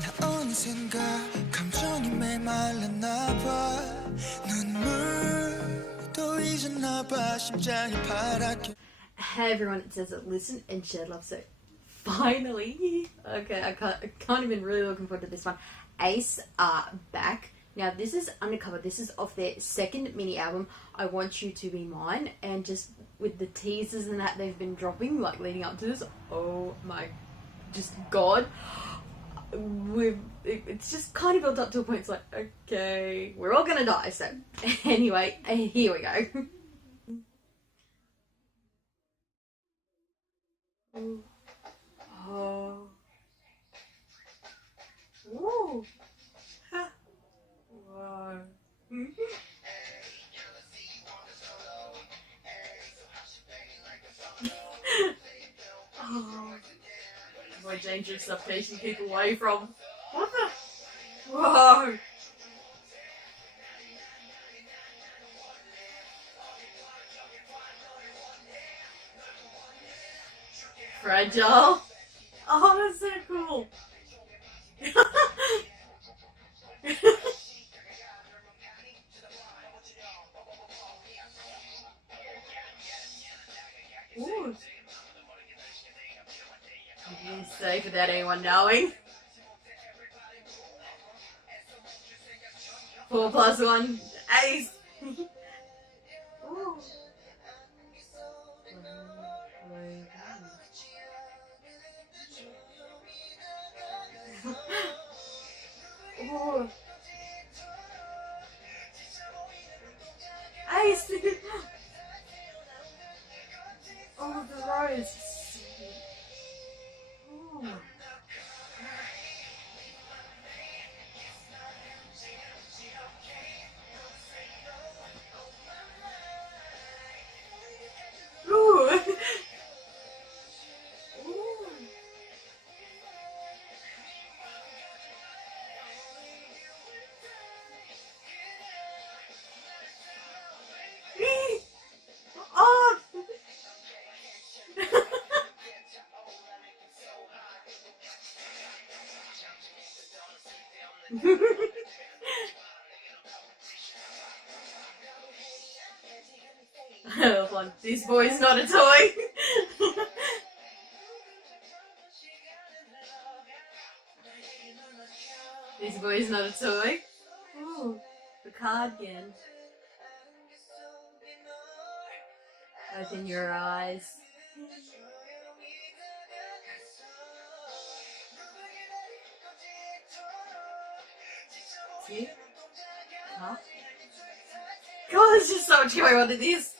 나 어느샌가 감정이 메말랐나 봐 눈물도 잊었나 봐 심장이 파랗게. Hey everyone, it says that listen and share love. So finally, okay, I can't even really looking forward to this one. Ace are back. Now this is Undercover. This is off their second mini album, I Want You to Be Mine, and just with the teasers and that they've been dropping like leading up to this, oh my just god, it's just kind of built up to a point. It's like, okay, we're all gonna die. So anyway, here we go. Oh. Ooh. Ha. Whoa. Oh. Avoid dangerous stuff chasing people away from. What the? Whoa. Fragile. Oh, that's so cool. Ooh. Be safe without anyone knowing. 4+1 Ace. Ooh. Oh. Ace! Oh, the rose. Oh. Ooh. This boy's not a toy. This boy's not a toy. Ooh, the cardigan. Open your eyes. See? Huh? God, there's just so much going on in this.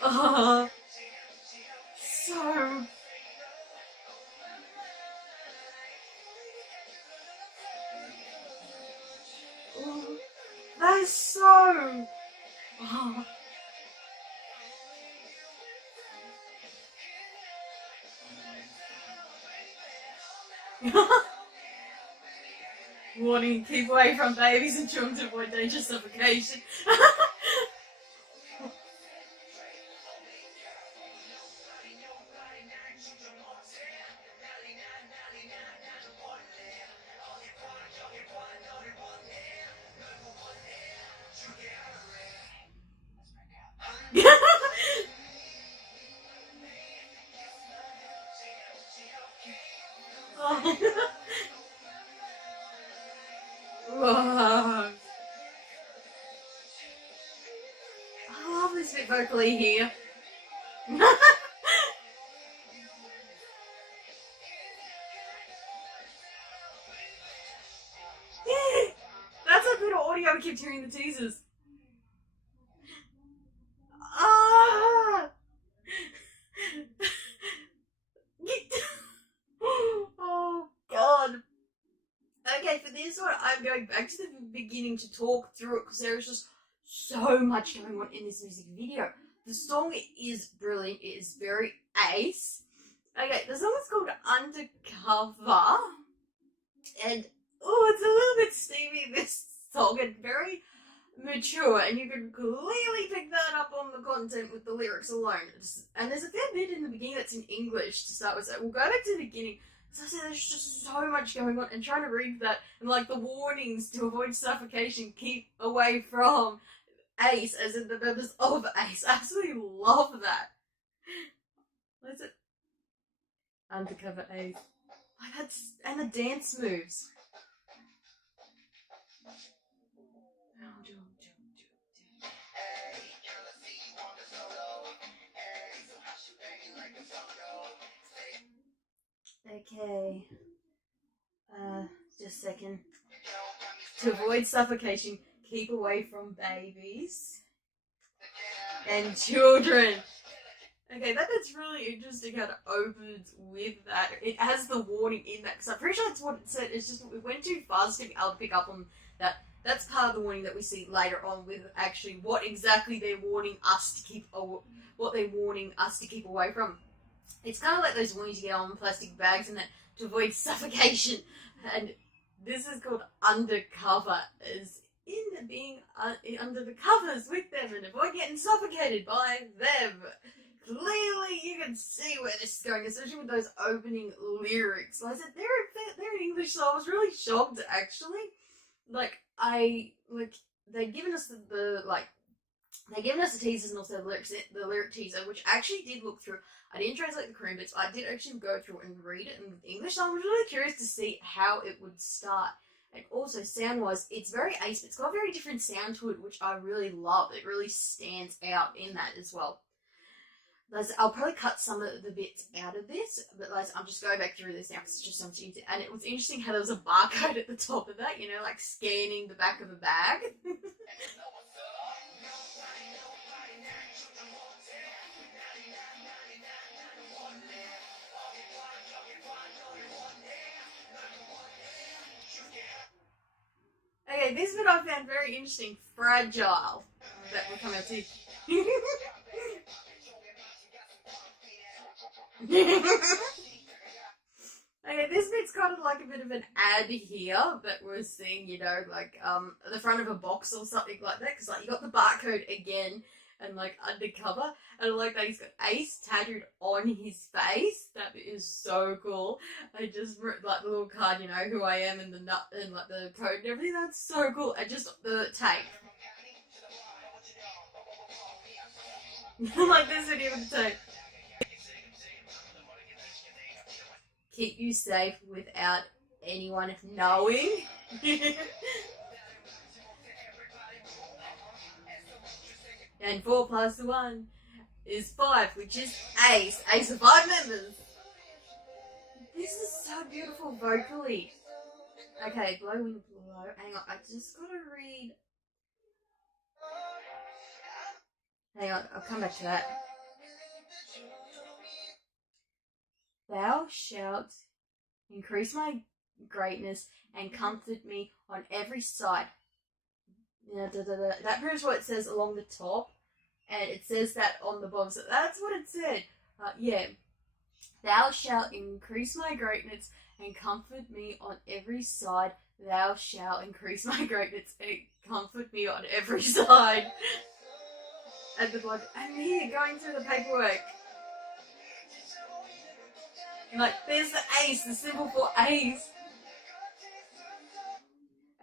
Oh, so. Oh, that is so. Oh. Warning, keep away from babies and children to avoid dangerous suffocation. Oh. Whoa. I love this bit vocally here. That's a bit of audio. I kept hearing the teasers. Ah! Oh god. Okay, for this one, I'm going back to the beginning to talk through it because there is just so much going on in this music video. The song is brilliant. It is very Ace. Okay, the song is called Undercover. And, oh, it's a little bit steamy, this song and very mature, and you can clearly pick that up on the content with the lyrics alone. And there's a fair bit in the beginning that's in English to start with, so we'll go back to the beginning. So I said there's just so much going on, and trying to read that, and like the warnings to avoid suffocation, keep away from Ace, as in the members of Ace. I absolutely love that. What is it? Undercover Ace. Like that's, and the dance moves. Okay. Just a second. To avoid suffocation, keep away from babies and children. Okay, that's really interesting how it opens with that. It has the warning in that, because I'm pretty sure that's what it said. It's just we went too fast to be able to pick up on that. That's part of the warning that we see later on with actually what exactly they're warning us to keep, what they're warning us to keep away from. It's kind of like those warnings you get on plastic bags and that to avoid suffocation. And this is called undercover, as in being under the covers with them and avoid getting suffocated by them. Clearly, you can see where this is going, especially with those opening lyrics. Like I said, they're in English, so I was really shocked actually. They'd given us they'd given us the teasers and also the lyric teaser, which I actually did look through. I didn't translate the Korean bits, but I did actually go through and read it in English, so I was really curious to see how it would start. And also, sound-wise, it's very Ace, but it's got a very different sound to it, which I really love. It really stands out in that as well. I'll probably cut some of the bits out of this, but I'm just going back through this now because it's just something to, and it was interesting how there was a barcode at the top of that, you know, like scanning the back of a bag. Okay, this bit I found very interesting. Fragile. That will come out too. Okay, this bit's kind of like a bit of an ad here that we're seeing, you know, like the front of a box or something like that, because like you got the barcode again and like undercover, and I like that he's got Ace tattooed on his face. That is so cool. I just like the little card, you know, who I am and the nut and like the code and everything. That's so cool. And just the tape. Like this video with the tape. Keep you safe without anyone knowing. And 4 plus 1 is 5, which is Ace. Ace of 5 members. This is so beautiful vocally. Okay, blow wind blow. Hang on, I just gotta read. Hang on, I'll come back to that. Thou shalt increase my greatness and comfort me on every side. That proves what it says along the top, and it says that on the bottom. So that's what it said. Yeah. Thou shalt increase my greatness and comfort me on every side. Thou shalt increase my greatness and comfort me on every side. At the bottom. And here, going through the paperwork. Like, there's the Ace, the symbol for Ace.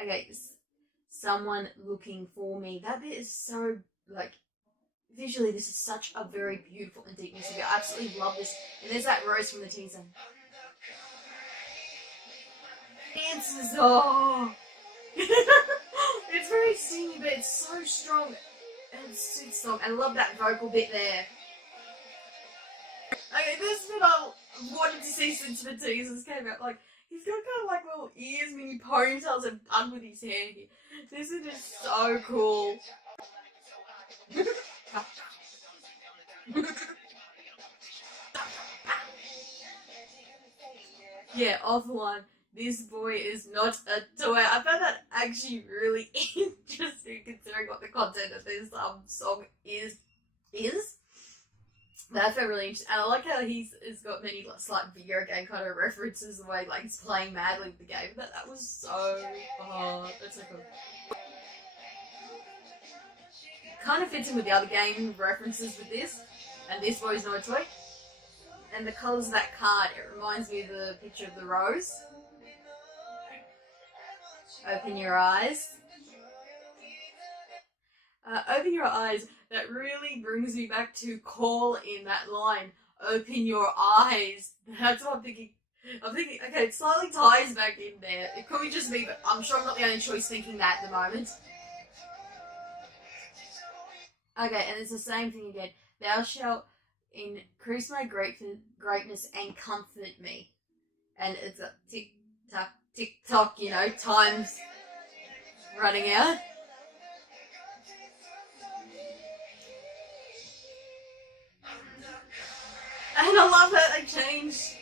Okay, someone looking for me. That bit is so, like, visually, this is such a very beautiful and deep music. I absolutely love this. And there's that rose from the teaser. Dances, oh. It's very singing, but it's so strong. And it's super strong. I love that vocal bit there. Okay, this bit I wanted to see since the teasers came out. Like, he's got kind of like little ears, mini ponytails, and done with his hair here. This is just so cool. Yeah, offline. This boy is not a toy. I found that actually really interesting considering what the content of this song is. That felt really interesting. And I like how he's got many like, slight video game kind of references, the way like he's playing madly with the game. But that was so that's so cool. Kind of fits in with the other game references with this, and this boy's no toy. And the colours of that card, it reminds me of the picture of the rose. Open your eyes. Open your eyes. That really brings me back to Call in that line. Open your eyes. That's what I'm thinking. Okay, it slightly ties back in there. It could be just me, but I'm sure I'm not the only choice thinking that at the moment. Okay, and it's the same thing again. Thou shalt increase my greatness and comfort me. And it's a tick tock, you know, time's running out. And I love that they changed.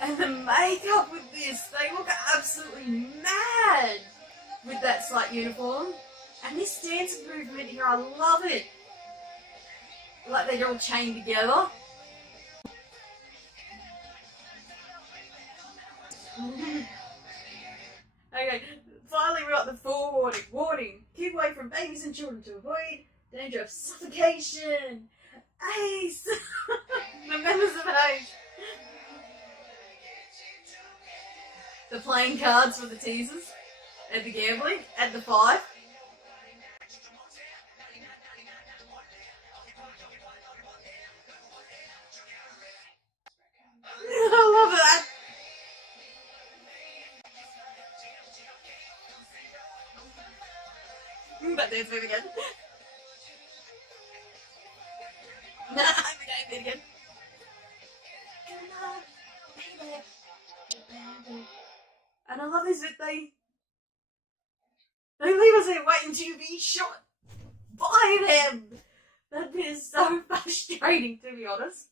And the makeup with this, they look absolutely mad with that slight uniform. And this dance movement here, I love it. Like they're all chained together. Okay, finally we got the forewarning. Warning, keep away from babies and children to avoid danger of suffocation. Ace! The members of an ace. The playing cards for the teasers. And the gambling. And the 5. I love that. That dance move again. Nah, I'm again. And I love this bit, they leave us there waiting to be shot by them. That bit is so frustrating, to be honest.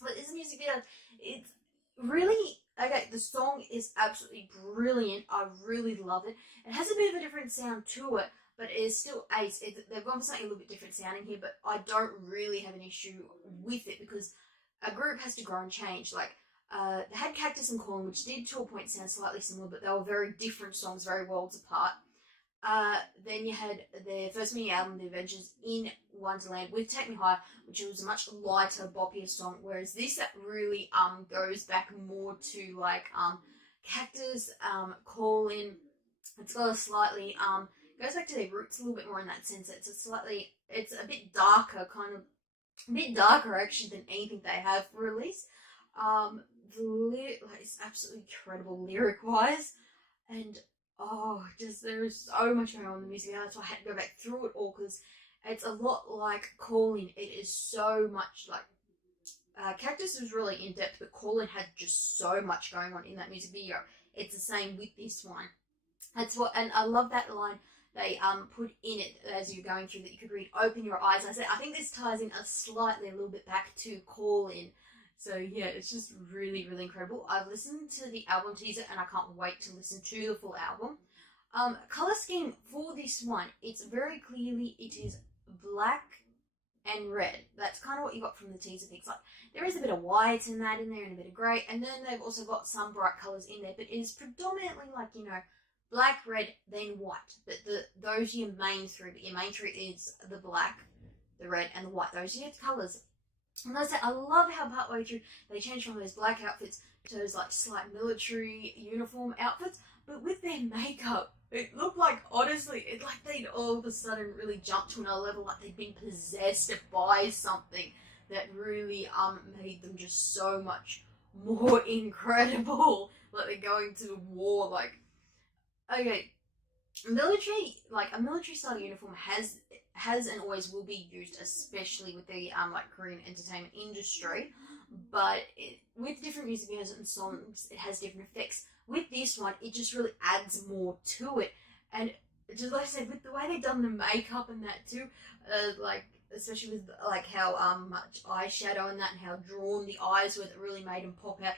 But this music video, it's really, okay, the song is absolutely brilliant. I really love it. It has a bit of a different sound to it, but it is still Ace. They've gone for something a little bit different sounding here, but I don't really have an issue with it because a group has to grow and change. Like, they had Cactus and Corn, which did to a point sound slightly similar, but they were very different songs, very worlds apart. Then you had their first mini album, The Adventures in Wonderland, with Take Me Higher, which was a much lighter, boppier song, whereas this really goes back more to like Cactus, Call In. It's got a slightly goes back to their roots a little bit more in that sense. It's a bit darker, a bit darker actually than anything they have released. It's absolutely incredible lyric wise, and there is so much going on in the music. That's why I had to go back through it all because it's a lot like Calling. It is so much like Cactus is really in depth, but Calling had just so much going on in that music video. It's the same with this one. And I love that line they put in it as you're going through that you could read. Open your eyes. I think this ties in a little bit back to Call In. So yeah, it's just really, really incredible. I've listened to the album teaser and I can't wait to listen to the full album. Colour scheme for this one, it's very clearly, it is black and red. That's kind of what you got from the teaser pics. Like, there is a bit of white in there and a bit of grey, and then they've also got some bright colours in there, but it is predominantly like, you know, black, red, then white. But those are your main three, but your main three is the black, the red, and the white. Those are your colours. And I love how partway through they changed from those black outfits to those like slight military uniform outfits, but with their makeup, it looked like, honestly, it like they'd all of a sudden really jumped to another level, like they'd been possessed by something that really made them just so much more incredible. Like they're going to war. Like, okay, military, like a military style uniform has and always will be used, especially with the like Korean entertainment industry, but with different music videos and songs, it has different effects. With this one, it just really adds more to it, and just like I said, with the way they've done the makeup and that too, like especially with like how much eyeshadow and that, and how drawn the eyes were, that really made them pop out,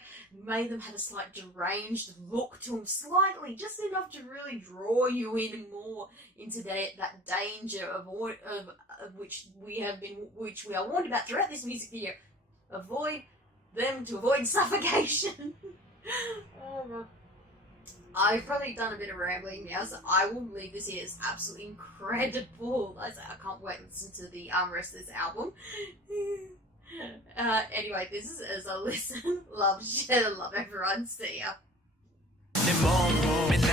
made them have a slight deranged look to them, slightly, just enough to really draw you in more into that danger of which we are warned about throughout this music video. Avoid them to avoid suffocation. Oh god. I've probably done a bit of rambling now, so I will leave this here. It's absolutely incredible. I can't wait to listen to the rest of this album. Anyway, this is as a listen. Love, share, love everyone. See ya. 내 몸에 난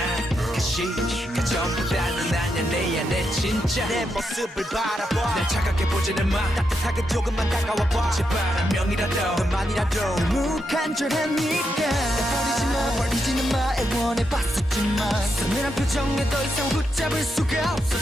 다시 그 전보다는 아냐 내 안에 진짜 내 모습을 바라봐 날 차갑게 보지는 마 따뜻하게 조금만 다가와봐 제발 한 명이라도 너만이라도 너무 간절하니까 버리지는 마 애원해봤었지만 서늘한 표정에 더 이상 붙잡을 수가 없어